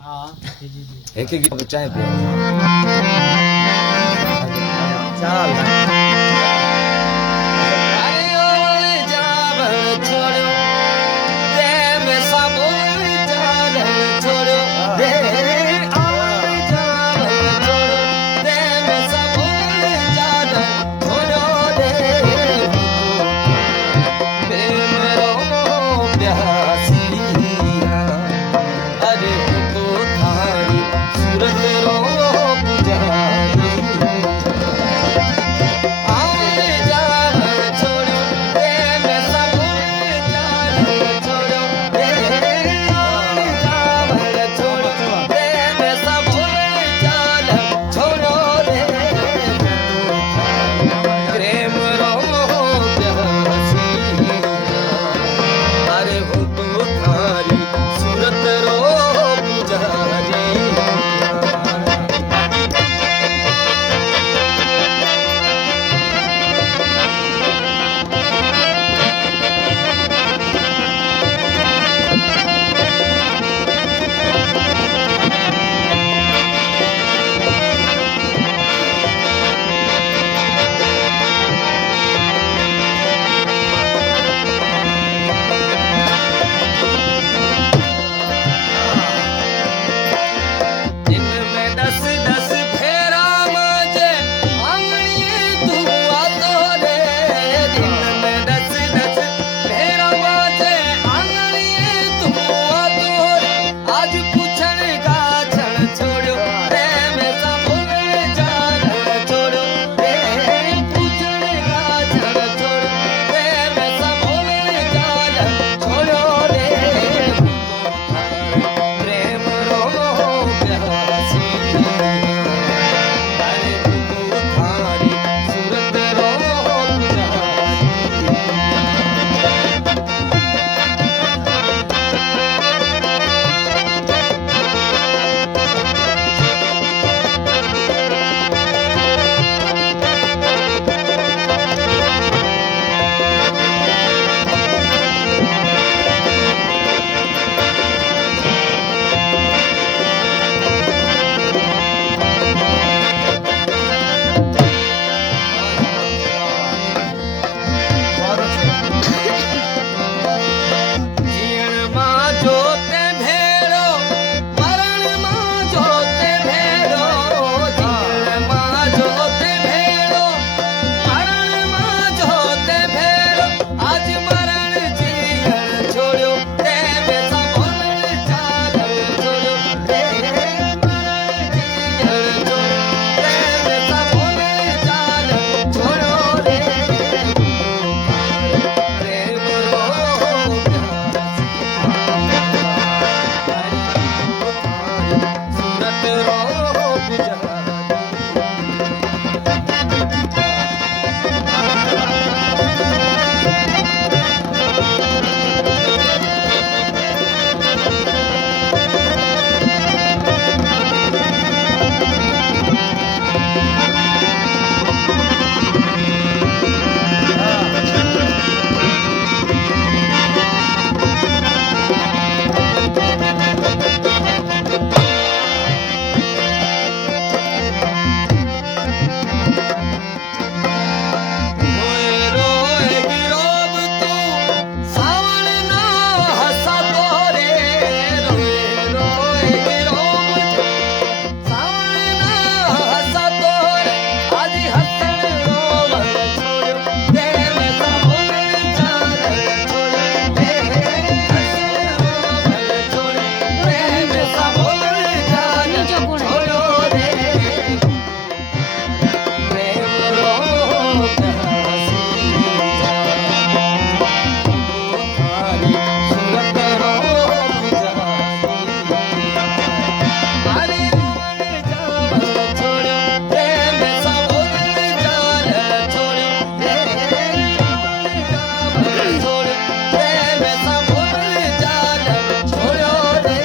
हाँ जी जी जी एक एक चाय पियो चाल अरे ओले जावल छोड़ो प्रेम सा बोल चाल छोड़ो रे ओले जावल छोड़ो प्रेम सा बोल चाल छोड़ो रे प्रेम रो प्यासिया अरे तो थारी सूरत रो पुजारी आए जावल छोड़ो प्रेम सा बोल चाल छोड़ो रे आए जावल छोड़ो प्रेम सा बोल चाल छोड़ो रे प्रेम रो प्यासिया अरे हो तो थारी सूरत रो पुजारी दिन में 10-10 फेरा मुझे आंगड़िए तू आतो रे दिन में 10-10 फेरा मुझे आंगड़िए तू आतो रे आज पूछण का क्षण छोड़ो रे मैं सब जान छोड़ो रे पूछण का क्षण छोड़ो रे मैं सब जान छोड़ो रे प्रेम रो प्यासिया अरे तो थारी सूरत रो पुजारी जीण मां जोते भेड़ो मरण मां जोते भेड़ो जीण मां जोते भेड़ो मरण मां जोते भेड़ो आज मरण जीण छोड़ो रे बेसा बोल चाल छोड़ो रे मरण जीण छोड़ो रे बेसा बोल चाल छोड़ो रे प्रेम रो सूरत रो रोए रोए गिरोब तू सावन ना हंसा तोरे रोए रोए गिरोब तू सावन ना हंसा तोरे आज हसन रोवन छोड़ो रे मैं सबोल चाल छोड़ो रे हसन रोवन छोड़ो रे मैं सबोल चाल छोड़ो रे प्रेम रो प्यासिया थारी सूरत रो पुजारी अरे ओले जावल छोड़ो प्रेम सा बोल चाल छोड़ो रे ओले जावल छोड़ो प्रेम सा बोल चाल छोड़ो रे